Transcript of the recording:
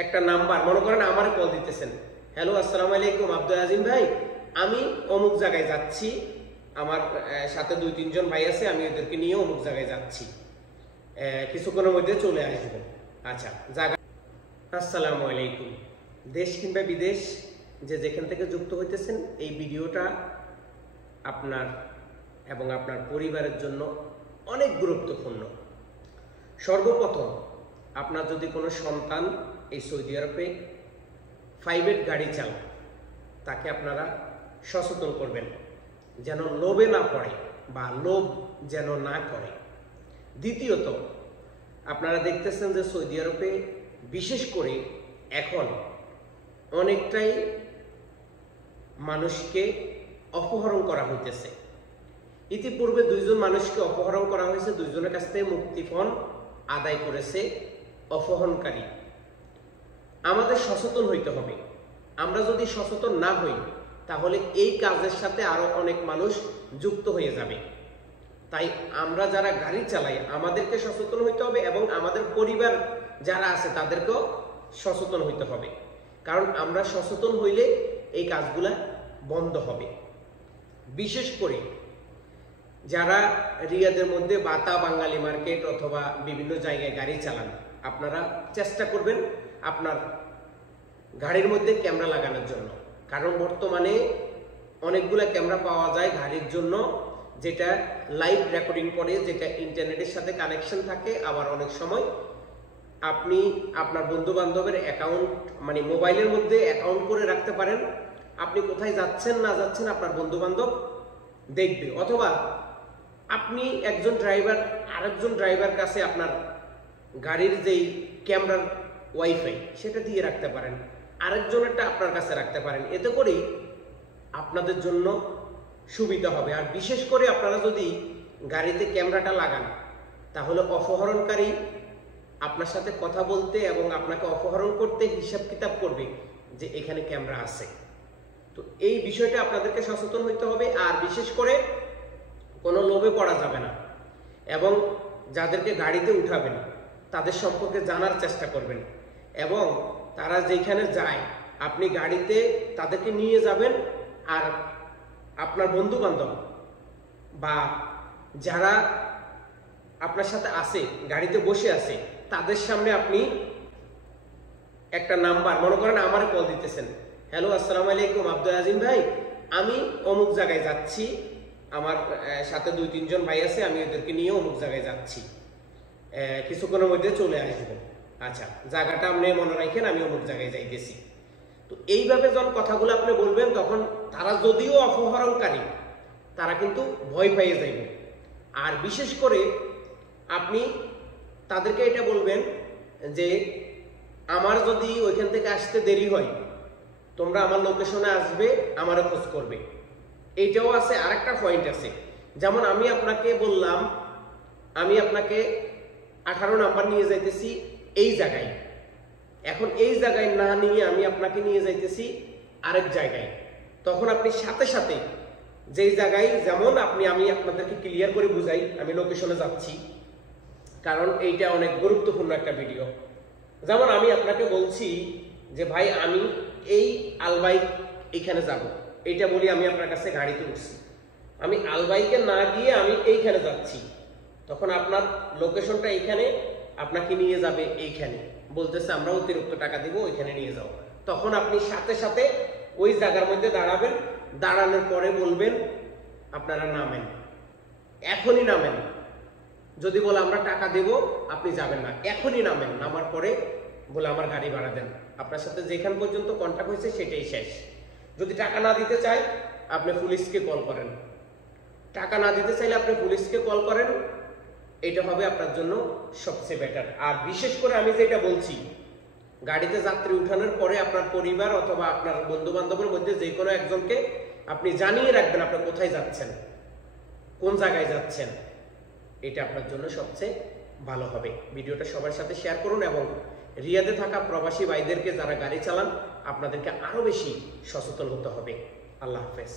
একটা নাম্বার মনে করেন আমার কল দিতেছেন, হ্যালো আসসালামু আলাইকুম আব্দুল আজিম ভাই, আমি অমুক জায়গায় যাচ্ছি, আমার সাথে 2-3 জন ভাই আছে, আমি ওদেরকে নিয়ে অমুক জায়গায় যাচ্ছি, কিছুক্ষণের মধ্যে চলে আসবো। আচ্ছা জায়গা। আসসালামু আলাইকুম। দেশ কিংবা বিদেশ যে যেখান থেকে যুক্ত হইতেছেন, এই ভিডিওটা আপনার এবং আপনার পরিবারের জন্য অনেক গুরুত্বপূর্ণ। সর্বপ্রথম আপনার যদি কোনো সন্তান এই সৌদি আরবে প্রাইভেট গাড়ি চালায়, তাকে আপনারা সচেতন করবেন যেন লোভে না পড়ে বা লোভ যেন না করে। দ্বিতীয়ত, আপনারা দেখতেছেন যে সৌদি আরবে বিশেষ করে এখন অনেকটাই মানুষকে অপহরণ করা হইতেছে। ইতিপূর্বে 2 জন মানুষকে অপহরণ করা হয়েছে, 2 জনের কাছ থেকে মুক্তিপণ আদায় করেছে অপহরণকারী। আমাদের সচেতন হইতে হবে। আমরা যদি সচেতন না হই, তাহলে এই কাজের সাথে আরো অনেক মানুষ যুক্ত হয়ে যাবে। তাই আমরা যারা গাড়ি চালাই, আমাদেরকে সচেতন হইতে হবে এবং আমাদের পরিবার যারা আছে তাদেরকেও সচেতন হইতে হবে। কারণ আমরা সচেতন হইলে এই কাজগুলা বন্ধ হবে। বিশেষ করে যারা রিয়াদের মধ্যে বাতা বাঙালি মার্কেট অথবা বিভিন্ন জায়গায় গাড়ি চালান, আপনারা চেষ্টা করবেন আপনার গাড়ির মধ্যে ক্যামেরা লাগানোর জন্য। কারণ বর্তমানে অনেকগুলা ক্যামেরা পাওয়া যায় গাড়ির জন্য, যেটা লাইভ রেকর্ডিং করে, যেটা ইন্টারনেটের সাথে কানেকশন থাকে। আবার অনেক সময় আপনি আপনার বন্ধু বান্ধবের অ্যাকাউন্ট মানে মোবাইলের মধ্যে অ্যাকাউন্ট করে রাখতে পারেন। আপনি কোথায় যাচ্ছেন না যাচ্ছেন আপনার বন্ধু বান্ধব দেখবে। অথবা আপনি একজন ড্রাইভার আরেকজন ড্রাইভার কাছে আপনার গাড়ির যেই ক্যামেরার ওয়াইফাই সেটা দিয়ে রাখতে পারেন, আরেকজনেরটা আপনার কাছে রাখতে পারেন। এতে করেই আপনাদের জন্য সুবিধা হবে। আর বিশেষ করে আপনারা যদি গাড়িতে ক্যামেরাটা লাগান, তাহলে অপহরণকারী আপনার সাথে কথা বলতে এবং আপনাকে অপহরণ করতে হিসাব কিতাব করবে যে এখানে ক্যামেরা আছে। তো এই বিষয়টা আপনাদেরকে সচেতন হইতে হবে। আর বিশেষ করে কোনো লোভে পড়া যাবে না এবং যাদেরকে গাড়িতে উঠাবেন তাদের সম্পর্কে জানার চেষ্টা করবেন এবং তারা যেখানে যায় আপনি গাড়িতে তাদেরকে নিয়ে যাবেন। আর আপনার বন্ধু বান্ধব বা যারা আপনার সাথে আছে গাড়িতে বসে আছে, তাদের সামনে আপনি একটা নাম্বার মনে করেন আমার কল দিতেছেন, হ্যালো আসসালামু আলাইকুম আব্দুল আজিম ভাই, আমি অমুক জায়গায় যাচ্ছি, আমার সাথে 2-3 জন ভাই আছে, আমি ওদেরকে নিয়ে অমুক জায়গায় যাচ্ছি, কিছুক্ষণের মধ্যে চলে আসবো। আচ্ছা জায়গাটা আপনি মনে রাখেন, আমি অমুক জায়গায় যাইতেছি। তো এইভাবে যখন কথাগুলো আপনি বলবেন, তখন তারা যদিও অপহরণকারী, তারা কিন্তু ভয় পেয়ে যাইবে। আর বিশেষ করে আপনি তাদেরকে এটা বলবেন যে আমার যদি ওইখান থেকে আসতে দেরি হয়, তোমরা আমার লোকেশনে আসবে, আমারও খোঁজ করবে। এইটাও আছে। আরেকটা পয়েন্ট আছে, যেমন আমি আপনাকে বললাম আমি আপনাকে 18 নাম্বার নিয়ে যাইতেছি এই জায়গায়, এখন এই জায়গায় না নিয়ে আমি আপনাকে নিয়ে যাইতেছি আরেক জায়গায়, তখন আপনি সাথে সাথে যেই জায়গায়, যেমন আমি আপনাদেরকে ক্লিয়ার করে বুঝাই, আমি লোকেশনে যাচ্ছি, কারণ এইটা অনেক গুরুত্বপূর্ণ একটা ভিডিও। যেমন আমি আপনাকে বলছি যে ভাই আমি এই আলবাইক এইখানে যাব, এইটা বলি আমি আপনার কাছে গাড়িতে উঠছি, আমি আলবাইকে না গিয়ে আমি এইখানে যাচ্ছি, তখন আপনার লোকেশনটা এইখানে, আপনাকে নিয়ে যাবে এইখানে, বলতেছে আমরা অতিরিক্ত টাকা দিব, ওইখানে নিয়ে যাও। তখন আপনি সাথে সাথে ওই জায়গার মধ্যে দাঁড়াবেন, দাঁড়ানোর পরে বলবেন আপনারা নামেন, এখনই নামেন। যদি বলে আমরা টাকা দেব, আপনি যাবেন না, এখনই নামেন। নামার পরে বলে আমার গাড়ি ভাড়া দেন, আপনার সাথে যেখান পর্যন্ত কন্ট্যাক্ট হয়েছে সেটাই শেষ। যদি টাকা না দিতে চায় আপনি পুলিশকে কল করেন, টাকা না দিতে চাইলে আপনি পুলিশকে কল করেন, এটা হবে আপনার জন্য সবচেয়ে বেটার। আর বিশেষ করে আমি যেটা বলছি, গাড়িতে যাত্রী উঠানোর পরে আপনার পরিবার অথবা আপনার বন্ধু বান্ধবের মধ্যে যে কোনো একজনকে আপনি জানিয়ে রাখবেন আপনি কোথায় যাচ্ছেন, কোন জায়গায় যাচ্ছেন, এটা আপনার জন্য সবচেয়ে ভালো হবে। ভিডিওটা সবার সাথে শেয়ার করুন এবং রিয়াদে থাকা প্রবাসী ভাইদেরকে যারা গাড়ি চালান, আপনাদেরকে আরো বেশি সচেতন হতে হবে। আল্লাহ হাফেজ।